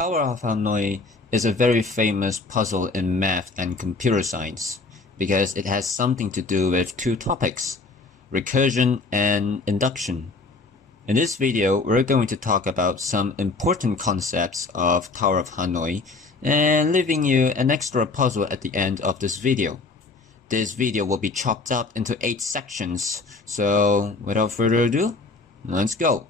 Tower of Hanoi is a very famous puzzle in math and computer science because it has something to do with two topics, recursion and induction. In this video, we're going to talk about some important concepts of Tower of Hanoi and leaving you an extra puzzle at the end of this video. This video will be chopped up into 8 sections, so without further ado, let's go!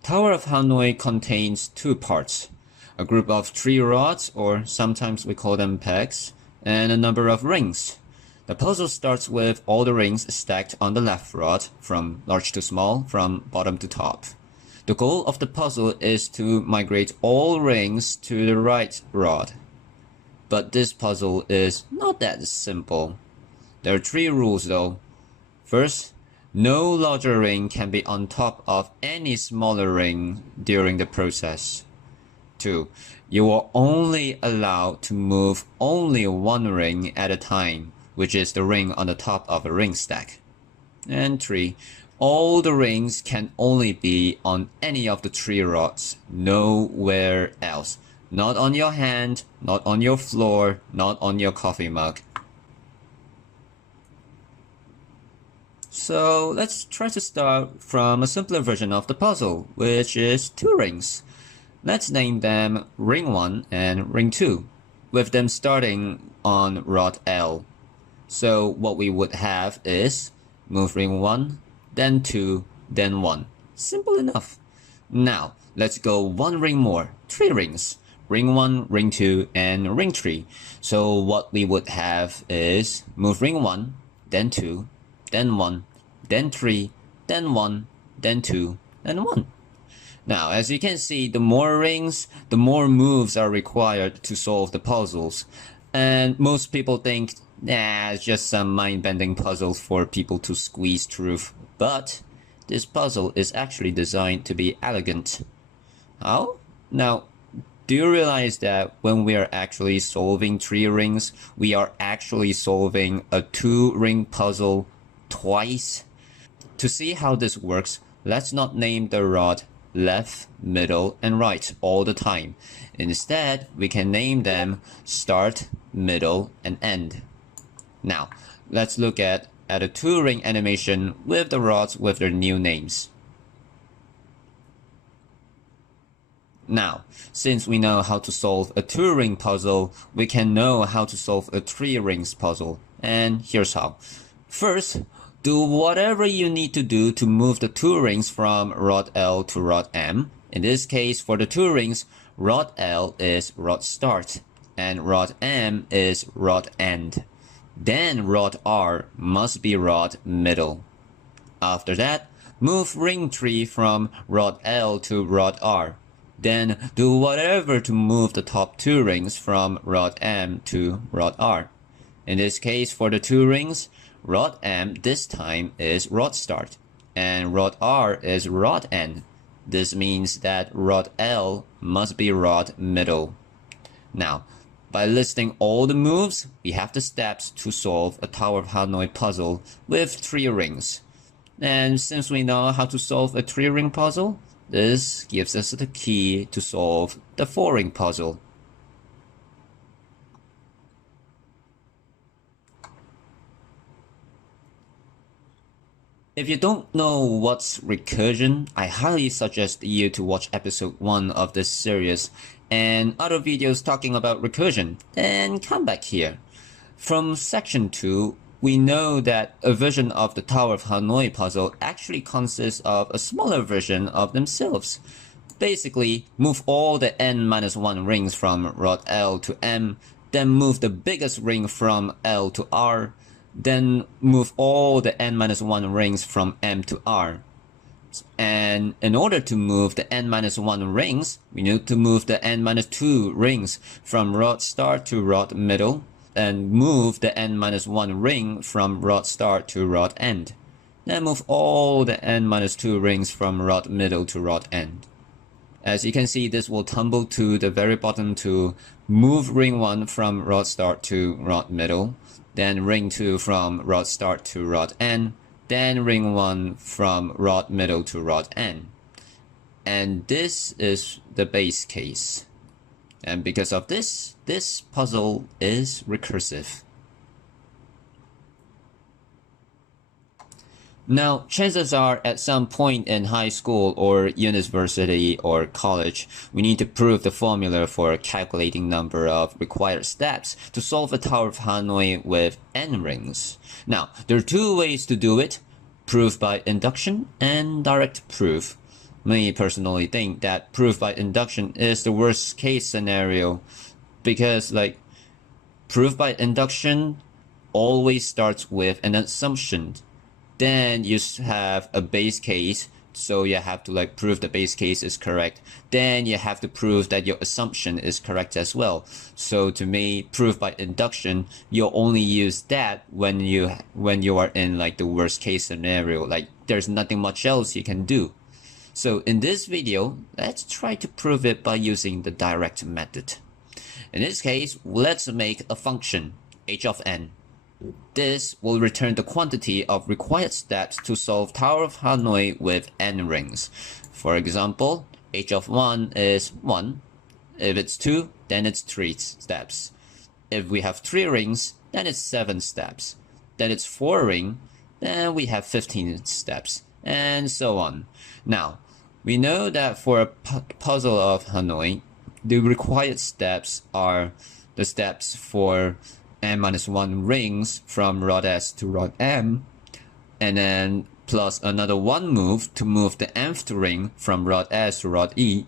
Tower of Hanoi contains 2 parts, a group of 3 rods, or sometimes we call them pegs, and a number of rings. The puzzle starts with all the rings stacked on the left rod, from large to small, from bottom to top. The goal of the puzzle is to migrate all rings to the right rod. But this puzzle is not that simple. There are 3 rules though. First, no larger ring can be on top of any smaller ring during the process. 2. You are only allowed to move only one ring at a time, which is the ring on the top of a ring stack. And 3. All the rings can only be on any of the 3 rods, nowhere else. Not on your hand, not on your floor, not on your coffee mug. So let's try to start from a simpler version of the puzzle, which is 2 rings. Let's name them ring 1 and ring 2, with them starting on rod L. So what we would have is move ring 1, then 2, then 1. Simple enough. Now, let's go 1 ring more, 3 rings. Ring 1, ring 2, and ring 3. So what we would have is move ring 1, then 2, then 1, then 3, then 1, then 2, and 1. Now, as you can see, the more rings, the more moves are required to solve the puzzles. And most people think, nah, it's just some mind-bending puzzles for people to squeeze through. But this puzzle is actually designed to be elegant. How? Now, do you realize that when we are actually solving 3 rings, we are actually solving a 2-ring puzzle twice? To see how this works, let's not name the rod left, middle, and right all the time. Instead, we can name them start, middle, and end. Now, let's look at a 2-ring animation with the rods with their new names. Now, since we know how to solve a 2-ring puzzle, we can know how to solve a 3-rings puzzle. And here's how. First, do whatever you need to do to move the 2 rings from rod L to rod M. In this case, for the 2 rings, rod L is rod start, and rod M is rod end. Then rod R must be rod middle. After that, move ring 3 from rod L to rod R. Then do whatever to move the top 2 rings from rod M to rod R. In this case, for the 2 rings, rod M this time is rod start, and rod R is rod end. This means that rod L must be rod middle. Now, by listing all the moves, we have the steps to solve a Tower of Hanoi puzzle with 3 rings. And since we know how to solve a 3-ring puzzle, this gives us the key to solve the 4-ring puzzle. If you don't know what's recursion, I highly suggest you to watch episode 1 of this series and other videos talking about recursion, then come back here. From section 2, we know that a version of the Tower of Hanoi puzzle actually consists of a smaller version of themselves. Basically, move all the n-1 rings from rod L to M, then move the biggest ring from L to R, then move all the n-1 rings from M to R. And in order to move the n-1 rings, we need to move the n-2 rings from rod start to rod middle, and move the n-1 ring from rod start to rod end. Then move all the n-2 rings from rod middle to rod end. As you can see, this will tumble to the very bottom to move ring 1 from rod start to rod middle, then ring 2 from rod start to rod end, then ring 1 from rod middle to rod end. And this is the base case. And because of this, this puzzle is recursive. Now, chances are at some point in high school or university or college, we need to prove the formula for calculating number of required steps to solve a Tower of Hanoi with n rings. Now, there are two ways to do it, proof by induction and direct proof. Me personally think that proof by induction is the worst case scenario because proof by induction always starts with an assumption. Then you have a base case, so you have to prove the base case is correct. Then you have to prove that your assumption is correct as well. So to me, proof by induction, you'll only use that when you are in the worst case scenario. There's nothing much else you can do. So in this video, let's try to prove it by using the direct method. In this case, let's make a function, h of n. This will return the quantity of required steps to solve Tower of Hanoi with n rings. For example, h of 1 is 1. If it's 2, then it's 3 steps. If we have 3 rings, then it's 7 steps. Then it's 4 rings, then we have 15 steps, and so on. Now, we know that for a puzzle of Hanoi, the required steps are the steps for n-1 rings from rod S to rod M, and then plus another 1 move to move the nth ring from rod S to rod E,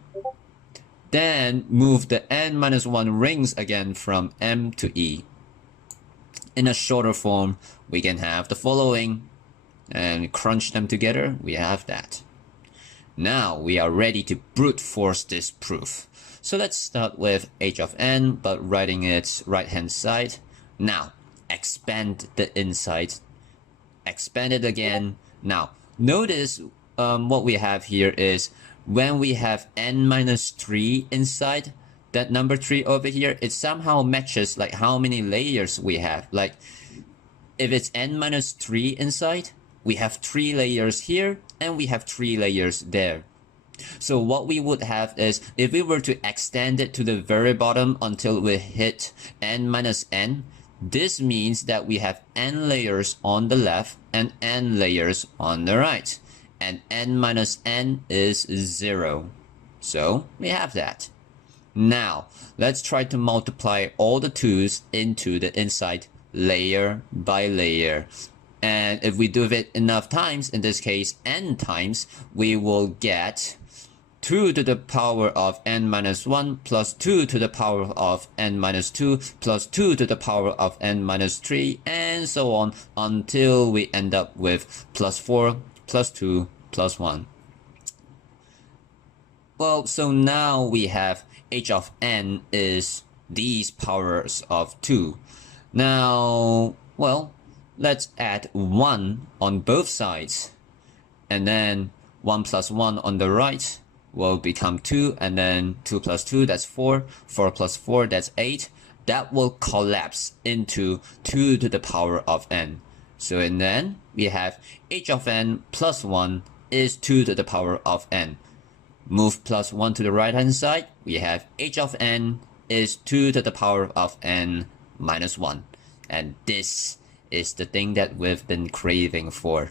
then move the n-1 rings again from M to E. In a shorter form, we can have the following, and crunch them together, we have that. Now we are ready to brute force this proof. So let's start with h of n, but writing its right hand side. Now, expand the inside. Expand it again. Now, notice what we have here is when we have n-3 inside, that number 3 over here, it somehow matches how many layers we have. If it's n-3 inside, we have 3 layers here, and we have 3 layers there. So what we would have is, if we were to extend it to the very bottom until we hit n-n, this means that we have n layers on the left and n layers on the right. And n-n is 0. So we have that. Now, let's try to multiply all the 2's into the inside layer by layer. And if we do it enough times, in this case n times, we will get 2 to the power of n-1 plus 2 to the power of n-2 plus 2 to the power of n-3, and so on until we end up with plus 4 plus 2 plus 1. Well, so now we have h of n is these powers of 2. Now, well, let's add 1 on both sides, and then 1 plus 1 on the right will become 2, and then 2 plus 2, that's 4, 4 plus 4, that's 8. That will collapse into 2 to the power of n. So and then we have h of n plus 1 is 2 to the power of n. Move plus 1 to the right hand side, we have h of n is 2 to the power of n minus 1. And this is the thing that we've been craving for.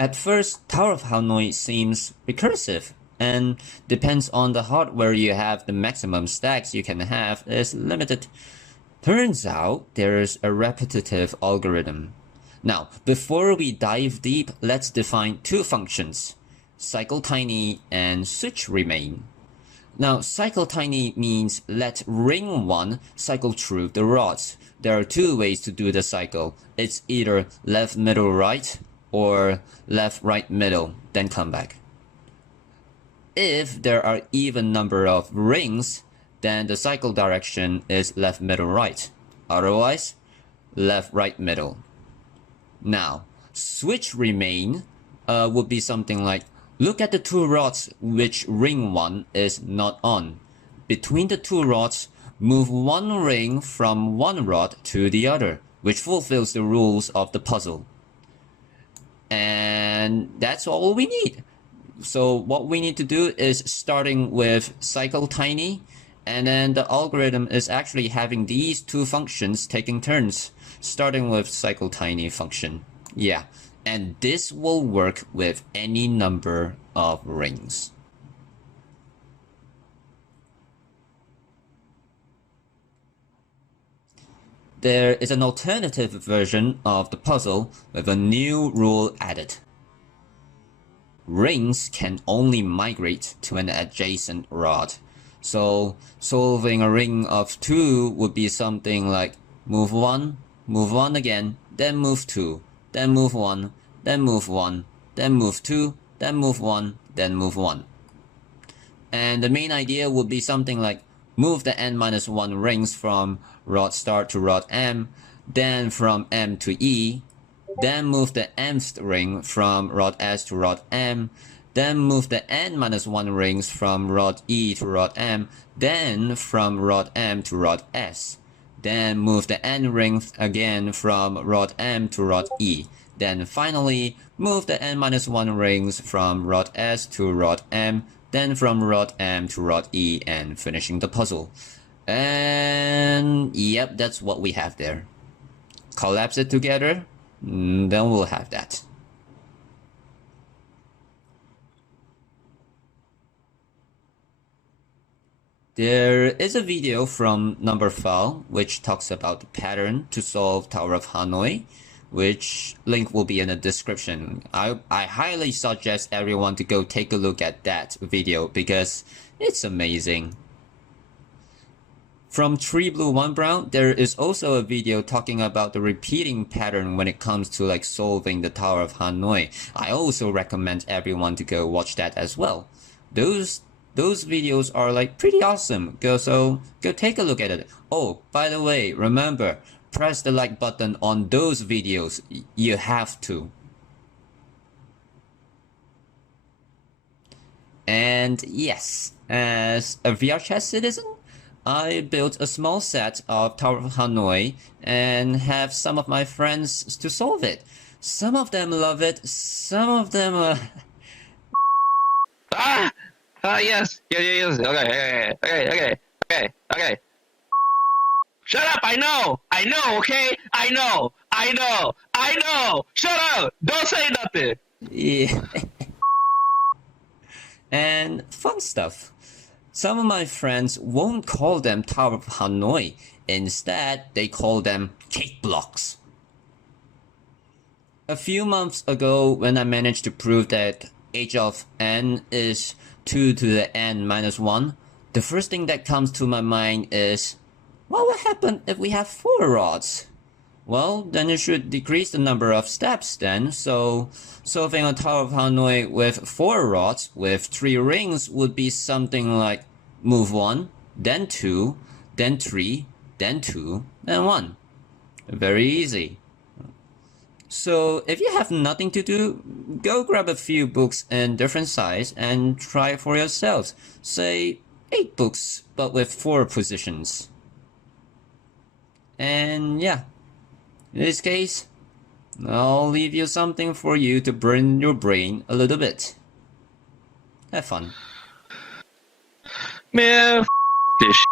At first, Tower of Hanoi seems recursive, and depends on the hardware you have, the maximum stacks you can have is limited. Turns out there's a repetitive algorithm. Now, before we dive deep, let's define 2 functions, cycle tiny and switch remain. Now, cycle tiny means let ring 1 cycle through the rods. There are 2 ways to do the cycle. It's either left, middle, right, or left, right, middle, then come back. If there are even number of rings, then the cycle direction is left, middle, right. Otherwise, left, right, middle. Now, switch remain would be something like, look at the 2 rods which ring 1 is not on. Between the 2 rods, Move one ring from one rod to the other, which fulfills the rules of the puzzle. And that's all we need. So what we need to do is starting with cycle tiny, and then the algorithm is actually having these two functions taking turns, starting with cycle tiny function. Yeah, and this will work with any number of rings. There is an alternative version of the puzzle with a new rule added. Rings can only migrate to an adjacent rod. So solving a ring of 2 would be something like move 1 again, then move 2, then move 1, then move 1, then move 2, then move 1, then move 1. And the main idea would be something like move the n-1 rings from rod start to rod M, then from M to E, then move the mth ring from rod S to rod M, then move the n-1 rings from rod E to rod M, then from rod M to rod S, then move the n rings again from rod M to rod E, then finally move the n-1 rings from rod S to rod M, then from rod M to rod E, and finishing the puzzle. And yep, that's what we have there. Collapse it together, then we'll have that. There is a video from Numberphile which talks about the pattern to solve Tower of Hanoi, which link will be in the description. I highly suggest everyone to go take a look at that video because it's amazing. From Tree Blue One Brown, there is also a video talking about the repeating pattern when it comes to like solving the Tower of Hanoi. I also recommend everyone to go watch that as well. Those videos are like pretty awesome. So go take a look at it. Oh, by the way, remember, press the like button on those videos. You have to. And yes, as a VRChat citizen, I built a small set of Tower of Hanoi and have some of my friends to solve it. Some of them love it, some of them Yes. Yes. Okay. Shut up. I know. Okay. I know. Shut up. Don't say nothing. yeah. And fun stuff. Some of my friends won't call them Tower of Hanoi. Instead, they call them cake blocks. A few months ago, when I managed to prove that h of n is 2 to the n-1, the first thing that comes to my mind is, what would happen if we have 4 rods? Well, then you should decrease the number of steps then, so solving a Tower of Hanoi with 4 rods with 3 rings would be something like move 1, then 2, then 3, then 2, then 1. Very easy. So if you have nothing to do, go grab a few books in different size and try it for yourselves. Say 8 books, but with 4 positions. And yeah, in this case, I'll leave you something for you to burn your brain a little bit. Have fun. Man, this shit.